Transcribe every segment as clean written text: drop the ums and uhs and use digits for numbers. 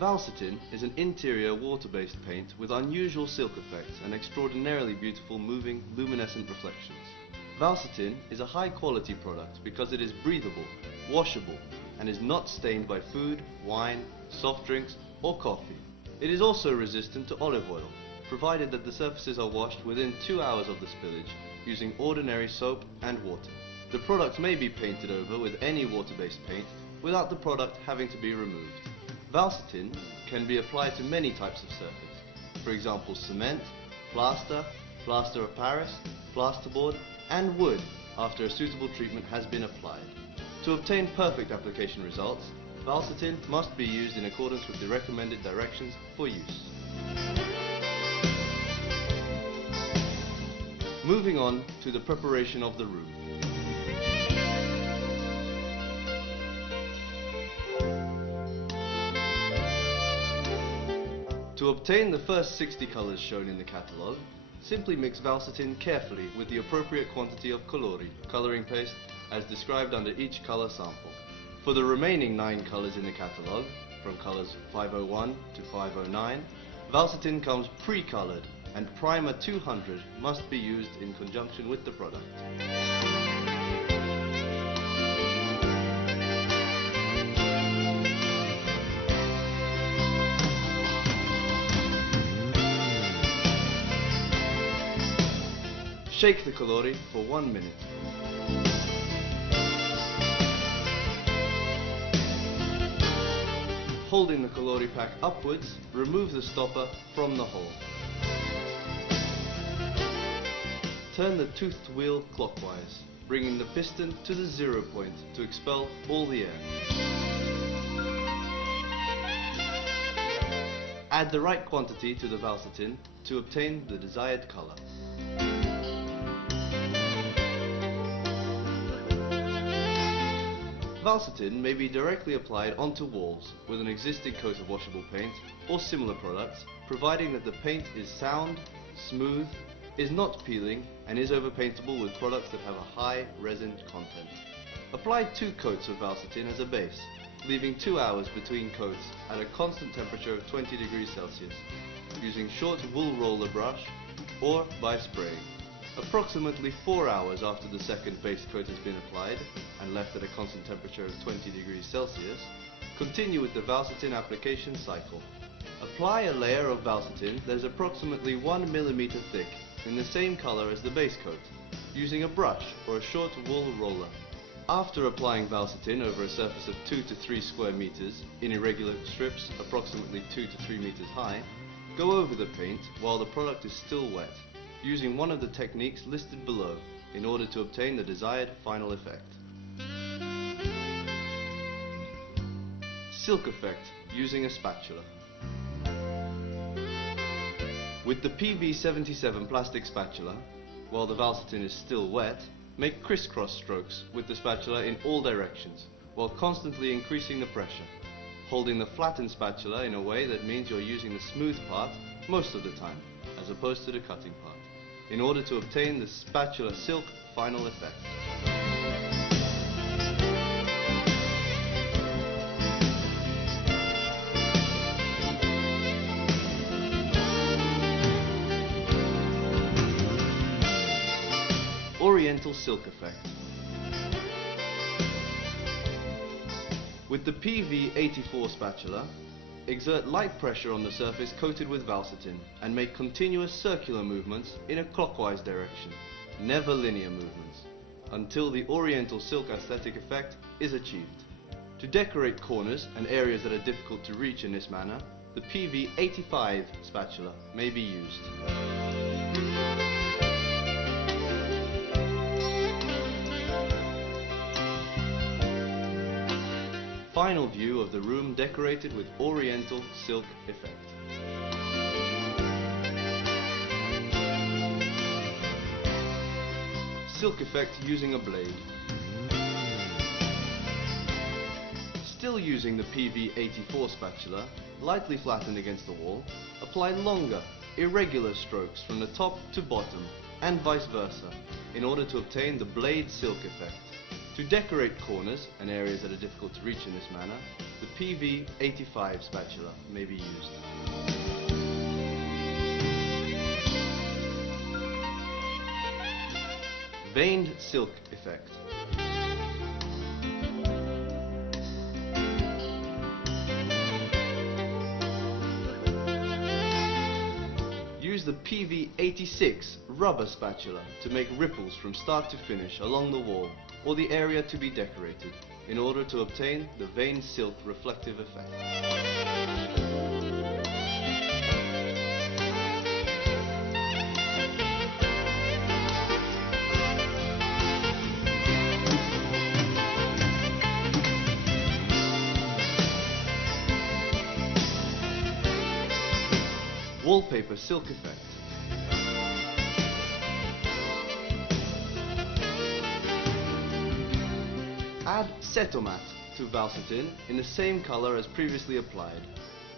Valsetin is an interior water-based paint with unusual silk effects and extraordinarily beautiful moving luminescent reflections. Valsetin is a high-quality product because it is breathable, washable, and is not stained by food, wine, soft drinks, or coffee. It is also resistant to olive oil, provided that the surfaces are washed within 2 hours of the spillage using ordinary soap and water. The product may be painted over with any water-based paint without the product having to be removed. Valsetin can be applied to many types of surface, for example cement, plaster, plaster of Paris, plasterboard, and wood after a suitable treatment has been applied. To obtain perfect application results, Valsetin must be used in accordance with the recommended directions for use. Moving on to the preparation of the room. To obtain the first 60 colors shown in the catalogue, simply mix Valsetin carefully with the appropriate quantity of colori, coloring paste, as described under each color sample. For the remaining 9 colors in the catalogue, from colors 501 to 509, Valsetin comes pre-colored and primer 200 must be used in conjunction with the product. Shake the colori for 1 minute. Holding the colori pack upwards, remove the stopper from the hole. Turn the toothed wheel clockwise, bringing the piston to the 0 point to expel all the air. Add the right quantity to the Valsetin to obtain the desired color. Valsetin may be directly applied onto walls with an existing coat of washable paint or similar products, providing that the paint is sound, smooth, is not peeling, and is overpaintable with products that have a high resin content. Apply 2 coats of Valsetin as a base, leaving 2 hours between coats at a constant temperature of 20 degrees Celsius, using short wool roller brush or by spraying. Approximately 4 hours after the second base coat has been applied and left at a constant temperature of 20 degrees Celsius, continue with the Valsetin application cycle. Apply a layer of Valsetin that is approximately 1 mm thick in the same color as the base coat, using a brush or a short wool roller. After applying Valsetin over a surface of 2 to 3 square meters in irregular strips approximately 2 to 3 meters high, go over the paint while the product is still wet, using one of the techniques listed below in order to obtain the desired final effect. Silk effect using a spatula. With the PV77 plastic spatula, while the Valsetin is still wet, make crisscross strokes with the spatula in all directions, while constantly increasing the pressure, holding the flattened spatula in a way that means you're using the smooth part most of the time, as opposed to the cutting part, in order to obtain the spatula silk final effect. Oriental silk effect. With the PV84 spatula, exert light pressure on the surface coated with Valsetin and make continuous circular movements in a clockwise direction, never linear movements, until the Oriental silk aesthetic effect is achieved. To decorate corners and areas that are difficult to reach in this manner, the PV85 spatula may be used. Final view of the room decorated with Oriental silk effect. Silk effect using a blade. Still using the PV84 spatula, lightly flattened against the wall, apply longer, irregular strokes from the top to bottom and vice versa in order to obtain the blade silk effect. To decorate corners and areas that are difficult to reach in this manner, the PV85 spatula may be used. Veined silk effect. Use the PV86 rubber spatula to make ripples from start to finish along the wall or the area to be decorated in order to obtain the veined silk reflective effect. Wallpaper silk effect. Add Cetomat to Valsetin in the same color as previously applied.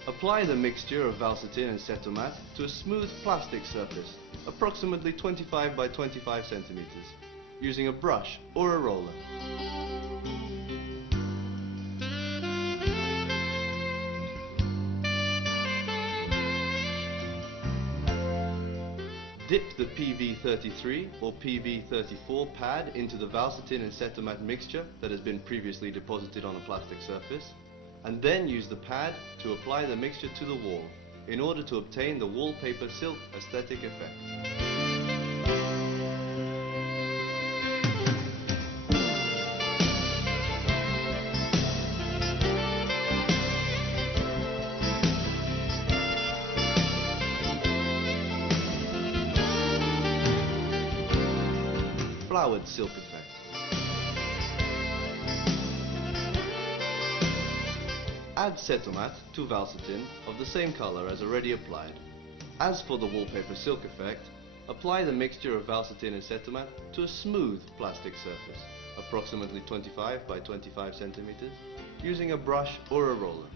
Apply the mixture of Valsetin and Cetomat to a smooth plastic surface, approximately 25 by 25 centimeters, using a brush or a roller. Dip the PV33 or PV34 pad into the Valsetin and Cetomat mixture that has been previously deposited on a plastic surface, and then use the pad to apply the mixture to the wall in order to obtain the wallpaper silk aesthetic effect. Flowered silk effect. Add Cetomat to Valsetin of the same color as already applied. As for the wallpaper silk effect, apply the mixture of Valsetin and Cetomat to a smooth plastic surface, approximately 25 by 25 centimeters, using a brush or a roller.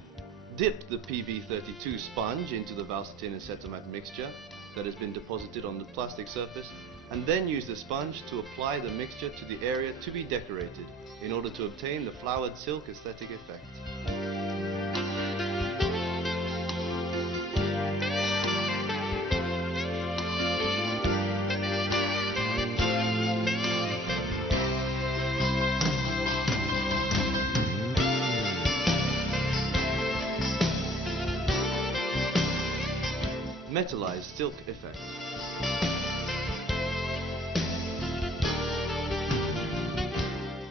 Dip the PV32 sponge into the Valsetin and Cetomat mixture that has been deposited on the plastic surface, and then use the sponge to apply the mixture to the area to be decorated in order to obtain the flowered silk aesthetic effect. Metallized silk effect.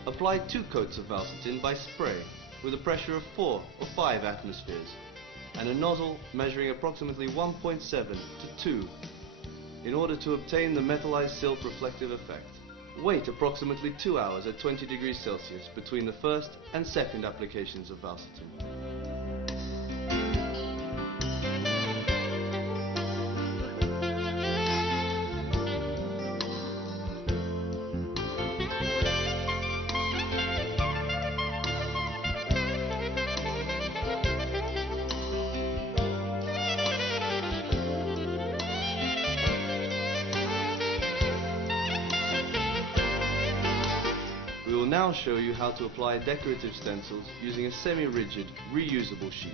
Apply 2 coats of Valsetin by spray with a pressure of 4 or 5 atmospheres and a nozzle measuring approximately 1.7 to 2 in order to obtain the metallized silk reflective effect. Wait approximately 2 hours at 20 degrees Celsius between the first and second applications of Valsetin. We will now show you how to apply decorative stencils using a semi-rigid, reusable sheet.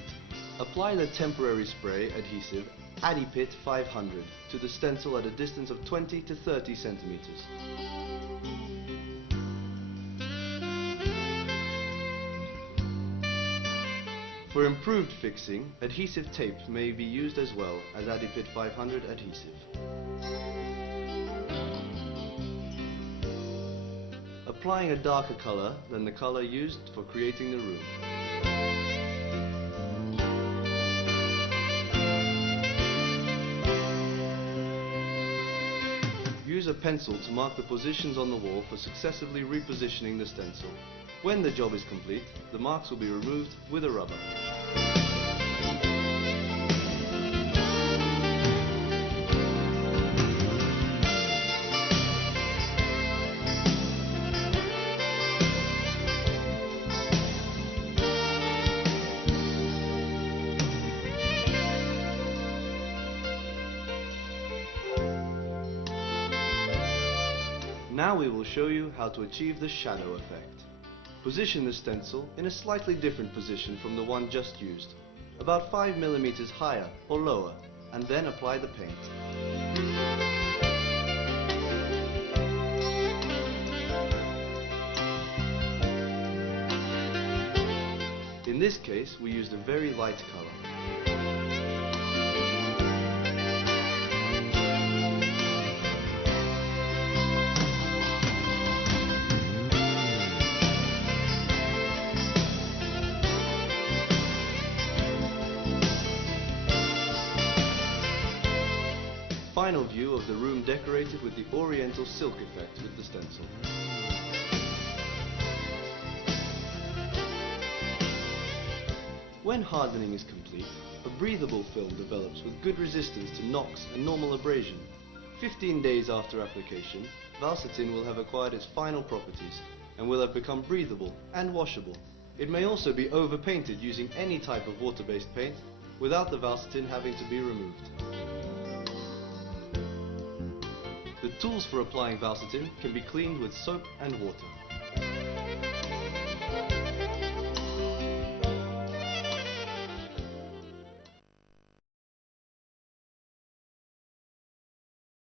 Apply the temporary spray adhesive Adipit 500 to the stencil at a distance of 20 to 30 centimeters. For improved fixing, adhesive tape may be used as well as Adipit 500 adhesive. Applying a darker color than the color used for creating the room. Use a pencil to mark the positions on the wall for successively repositioning the stencil. When the job is complete, the marks will be removed with a rubber. Now we will show you how to achieve the shadow effect. Position the stencil in a slightly different position from the one just used, about 5 mm higher or lower, and then apply the paint. In this case, we used a very light color. Final view of the room decorated with the oriental silk effect with the stencil. When hardening is complete, a breathable film develops with good resistance to knocks and normal abrasion. 15 days after application, Valsetin will have acquired its final properties and will have become breathable and washable. It may also be overpainted using any type of water-based paint without the Valsetin having to be removed. The tools for applying Valsetin can be cleaned with soap and water.